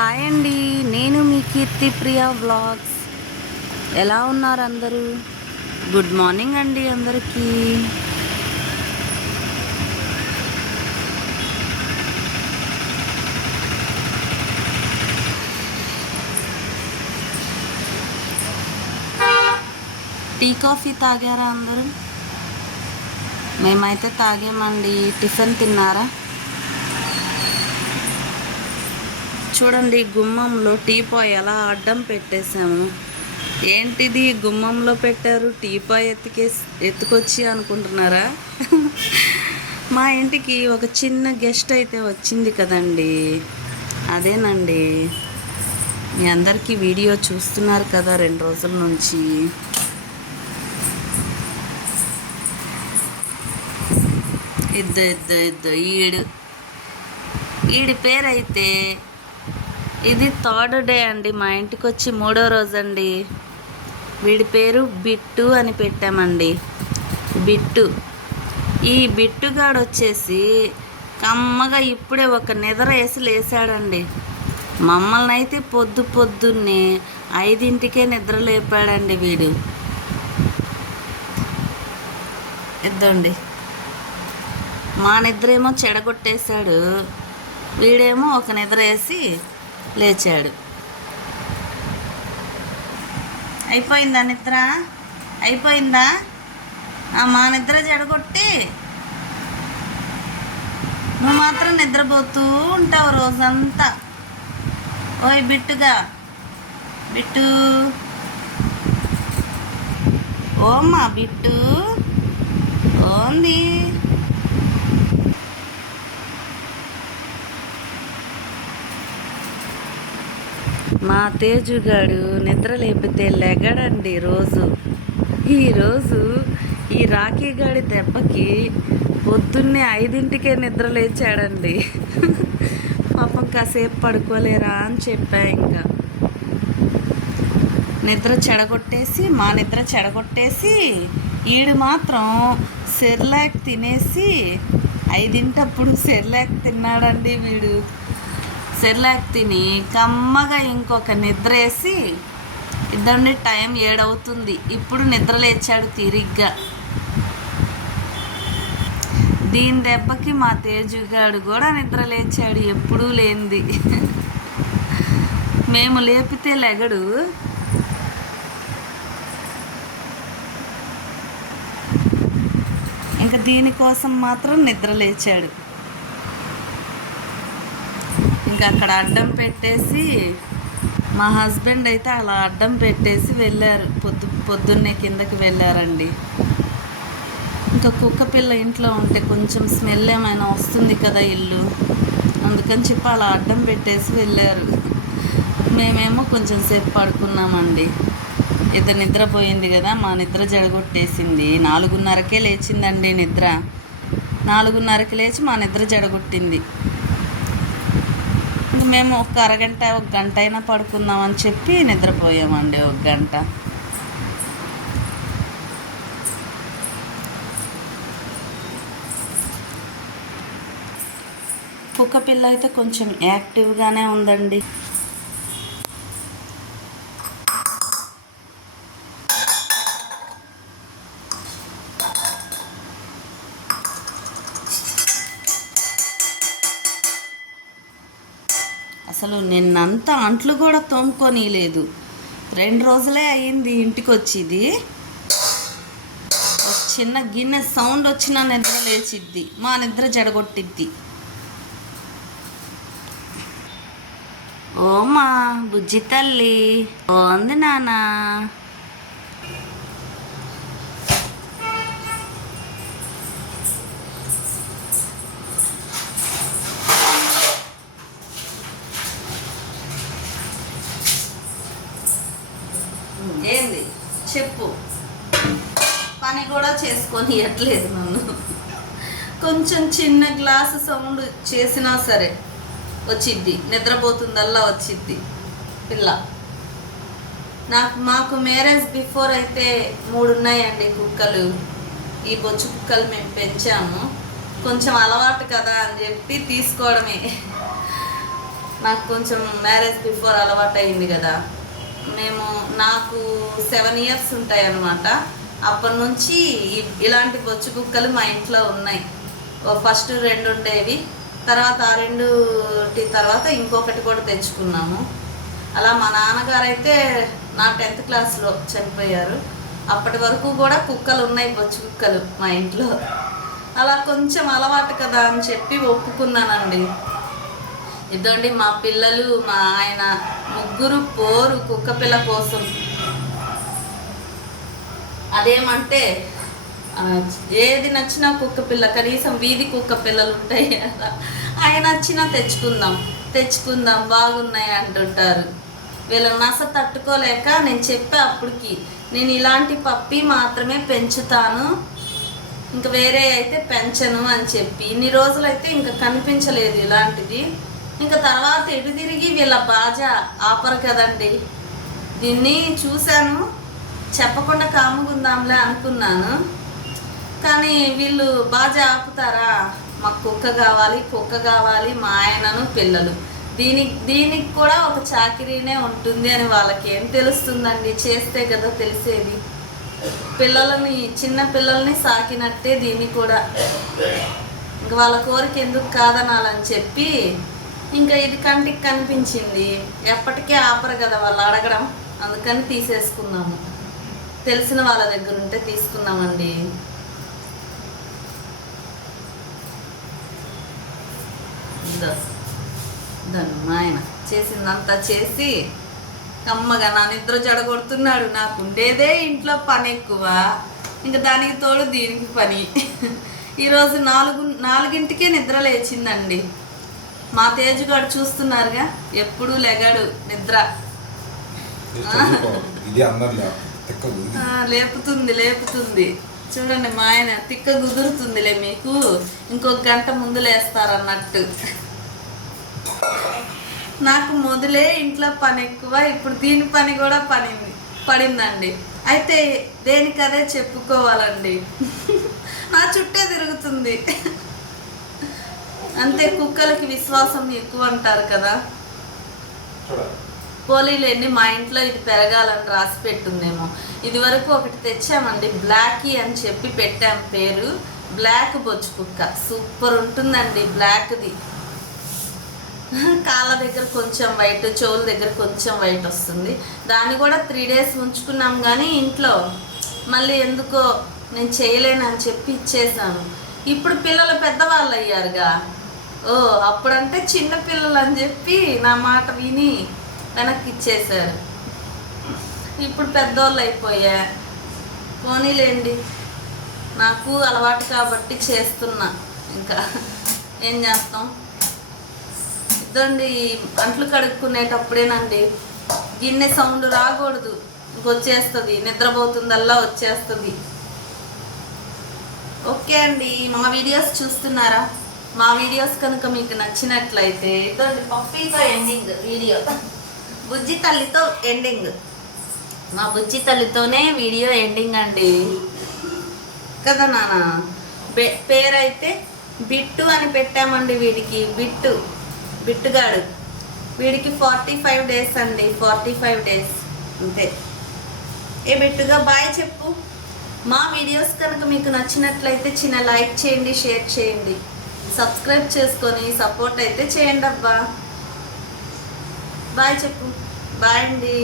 Hi అండి, నేను మీ కీర్తి ప్రియ vlogs. ఎలా ఉన్నారు అందరూ? గుడ్ మార్నింగ్ అండి అందరికీ. టీ కాఫీ తాగారా అందరూ? మేమైతే తాగామండి. టిఫిన్ తిన్నారా? చూడండి, గుమ్మంలో టీపాయ్ ఎలా అడ్డం పెట్టేశాము. ఏంటిది గుమ్మంలో పెట్టారు, టీపాయ్ ఎత్తుకొచ్చి అనుకుంటున్నారా? మా ఇంటికి ఒక చిన్న గెస్ట్ అయితే వచ్చింది కదండి, అదేనండి. మీ అందరికీ వీడియో చూస్తున్నారు కదా 2 రోజుల నుంచి. ఈడి పేరైతే ఇది 3rd డే అండి. మా ఇంటికి వచ్చి 3వ రోజు అండి. వీడి పేరు బిట్టు అని పెట్టామండి. బిట్టు. ఈ బిట్టుగాడు వచ్చేసి కమ్మగా ఇప్పుడే ఒక నిద్ర వేసి లేసాడండి. మమ్మల్ని అయితే పొద్దున్నే 5ంటికే నిద్ర లేపాడండి వీడు. ఇద్దండి, మా నిద్రేమో చెడగొట్టేశాడు, వీడేమో ఒక నిద్ర వేసి లేచాడు. అయిపోయిందా నిద్ర? అయిపోయిందా? మా నిద్ర చెడగొట్టి నువ్వు మాత్రం నిద్రపోతూ ఉంటావు రోజంతా. ఓయ్ బిట్టుగా, బిట్టు, ఓమ్మా బిట్టు ఓంది. మా తేజుగాడు నిద్ర లేపితే లెగడండి రోజు. ఈరోజు ఈ రాఖీగాడి దెబ్బకి పొద్దున్నే 5ంటికే నిద్ర లేచాడండి. పాపం కాసేపు పడుకోలేరా అని చెప్పా. ఇంకా మా నిద్ర చెడగొట్టేసి ఈడు మాత్రం సెర్లాక్ తినేసి 5ంటప్పుడు సెర్లాక్ తిన్నాడండి వీడు. సెర్లాక్ తిని కమ్మగా ఇంకొక నిద్ర వేసి ఇద్దండి. టైం 7 అవుతుంది. ఇప్పుడు నిద్ర లేచాడు తిరిగ్గా. దీని దెబ్బకి మా తేజుగాడు కూడా నిద్ర లేచాడు, ఎప్పుడూ లేనిది. మేము లేపితే లెగడు. ఇంకా దీనికోసం మాత్రం నిద్ర లేచాడు. ఇంకా అక్కడ అడ్డం పెట్టేసి మా హస్బెండ్ అయితే అలా అడ్డం పెట్టేసి వెళ్ళారు. పొద్దున్నే కిందకి వెళ్ళారండి. ఇంకా కుక్క పిల్ల ఇంట్లో ఉంటే కొంచెం స్మెల్ ఏమైనా వస్తుంది కదా ఇల్లు, అందుకని చెప్పి అలా అడ్డం పెట్టేసి వెళ్ళారు. మేమేమో కొంచెం సేపు పడుకున్నామండి. ఇద్దరు నిద్రపోయింది కదా, మా నిద్ర జడగొట్టేసింది. 4:30కే లేచిందండి నిద్ర. 4:30కి లేచి మా నిద్ర జడగొట్టింది. మేము ఒక అరగంట, 1 గంట అయినా పడుకుందామని చెప్పి నిద్రపోయామండి. 1 గంట. కుక్క పిల్ల అయితే కొంచెం యాక్టివ్గానే ఉందండి. అసలు నిన్నంతా అంట్లు కూడా తోముకొనిలేదు. 2 రోజులే అయ్యింది ఇంటికి వచ్చింది. ఒక చిన్న గిన్నె సౌండ్ వచ్చినా నిద్ర లేచిద్ది, మా నిద్ర జడగొట్టిద్ది. ఓమా బుజ్జి తల్లి ఓంది నాన్న. ఏంది చెప్పు. పని కూడా చేసుకొని ఇవ్వట్లేదు నన్ను. కొంచెం చిన్న గ్లాసు సౌండ్ చేసినా సరే వచ్చిద్ది, నిద్రపోతుందల్లా వచ్చిద్ది పిల్ల. మాకు మ్యారేజ్ బిఫోర్ అయితే 3 ఉన్నాయండి కుక్కలు. ఈ బొచ్చు కుక్కలు మేము పెంచాము. కొంచెం అలవాటు కదా అని చెప్పి తీసుకోవడమే. నాకు కొంచెం మ్యారేజ్ బిఫోర్ అలవాటు అయింది కదా. నాకు 7 ఇయర్స్ ఉంటాయి అన్నమాట. అప్పటి నుంచి ఇలాంటి బొచ్చు కుక్కలు మా ఇంట్లో ఉన్నాయి. ఫస్ట్ 2 ఉండేవి, తర్వాత ఆ 2 తర్వాత ఇంకొకటి కూడా తెచ్చుకున్నాము. అలా మా నాన్నగారు అయితే నా 10th క్లాస్లో చనిపోయారు. అప్పటి వరకు కూడా కుక్కలు ఉన్నాయి, బొచ్చు కుక్కలు మా ఇంట్లో. అలా కొంచెం అలవాటు కదా అని చెప్పి ఒప్పుకున్నానండి. ఇదండి మా పిల్లలు, మా ఆయన ముగ్గురు పోరు కుక్క పిల్ల కోసం. అదేమంటే ఏది నచ్చినా కుక్క పిల్ల, కనీసం వీధి కుక్క పిల్లలు ఉంటాయి కదా, అవి నచ్చినా తెచ్చుకుందాం బాగున్నాయి అంటుంటారు. వీళ్ళ నస తట్టుకోలేక నేను చెప్పా అప్పటికి, నేను ఇలాంటి పప్పి మాత్రమే పెంచుతాను, ఇంకా వేరే అయితే పెంచను అని చెప్పి. ఇన్ని రోజులైతే ఇంకా కనిపించలేదు ఇలాంటిది. ఇంకా తర్వాత ఎటు తిరిగి వీళ్ళ బాజా ఆపరు కదండి. దీన్ని చూశాను, చెప్పకుండా కాముకుందాంలే అనుకున్నాను, కానీ వీళ్ళు బాజా ఆపుతారా? మాకు కుక్క కావాలి మా ఆయనను పిల్లలు. దీనికి కూడా ఒక చాకిరీనే ఉంటుంది అని వాళ్ళకి ఏం తెలుస్తుందండి, చేస్తే కదా తెలిసేది. చిన్న పిల్లల్ని సాకినట్టే దీన్ని కూడా. ఇంక వాళ్ళ కోరిక ఎందుకు కాదనాలని చెప్పి ఇంకా ఇది కంటికి కనిపించింది, ఎప్పటికీ ఆపరు కదా వాళ్ళు అడగడం, అందుకని తీసేసుకున్నాము. తెలిసిన వాళ్ళ దగ్గర ఉంటే తీసుకున్నామండి. దాన్ని మా ఆయన చేసిందంతా చేసి కమ్మగా నా నిద్ర జడగొడుతున్నాడు. నాకు ఉండేదే ఇంట్లో పని ఎక్కువ, ఇంకా దానికి తోడు దీనికి పని. ఈరోజు 4ింటికే నిద్ర లేచిందండి. మా తేజుగాడు చూస్తున్నారుగా, ఎప్పుడు లెగాడు నిద్ర. లేపుతుంది చూడండి. మా ఆయన తిక్క కుదురుతుందిలే మీకు, ఇంకొక గంట ముందు లేస్తారన్నట్టు. నాకు మొదలే ఇంట్లో పని ఎక్కువ, ఇప్పుడు దీని పని కూడా పడిందండి. అయితే దేనికదే చెప్పుకోవాలండి. నా చుట్టే తిరుగుతుంది అంతే. కుక్కలకి విశ్వాసం ఎక్కువ అంటారు కదా. పోలీలేండి, మా ఇంట్లో ఇది పెరగాలని రాసి పెట్టుందేమో. ఇది వరకు ఒకటి తెచ్చామండి, బ్లాకీ అని చెప్పి పెట్టాం పేరు. బ్లాక్ బొచ్చు కుక్క సూపర్ ఉంటుందండి. బ్లాక్ది కాళ్ళ దగ్గర కొంచెం వైట్, చెవుల దగ్గర కొంచెం వైట్ వస్తుంది. దాన్ని కూడా 3 days ఉంచుకున్నాం, కానీ ఇంట్లో మళ్ళీ ఎందుకో నేను చేయలేనని చెప్పి ఇచ్చేసాను. ఇప్పుడు పిల్లలు పెద్దవాళ్ళు అయ్యారుగా. అప్పుడంటే చిన్న పిల్లలు అని చెప్పి నా మాట విని వెనక్కి ఇచ్చేశారు. ఇప్పుడు పెద్దోళ్ళు అయిపోయా. పోనీలేండి, నాకు అలవాటు కాబట్టి చేస్తున్నా, ఇంకా ఏం చేస్తాం. ఇదండి అంట్లు కడుక్కునేటప్పుడేనండి గిన్నె సౌండ్ రాకూడదు, ఇంకొచ్చేస్తుంది, నిద్రపోతుందల్లా వచ్చేస్తుంది. ఓకే అండి, మా వీడియోస్ చూస్తున్నారా? మా వీడియోస్ కనుక మీకు నచ్చినట్లయితే ఇదండి పప్పీతో ఎండింగ్ వీడియో, బుజ్జి తల్లితో ఎండింగ్. మా బుజ్జి తల్లితోనే వీడియో ఎండింగ్ అండి కదా నాన్న. పేరైతే బిట్టు అని పెట్టామండి వీడికి. బిట్టుగాడు. వీడికి 45 days అండి, 45 days అంతే. ఏ బిట్టుగా బాయ్ చెప్పు. మా వీడియోస్ కనుక మీకు నచ్చినట్లయితే చిన్న లైక్ చేయండి, షేర్ చేయండి, సబ్స్క్రైబ్ చేసుకొని సపోర్ట్ అయితే చేయండి అబ్బా. బాయ్ చెప్పు. బాయ్ అండి.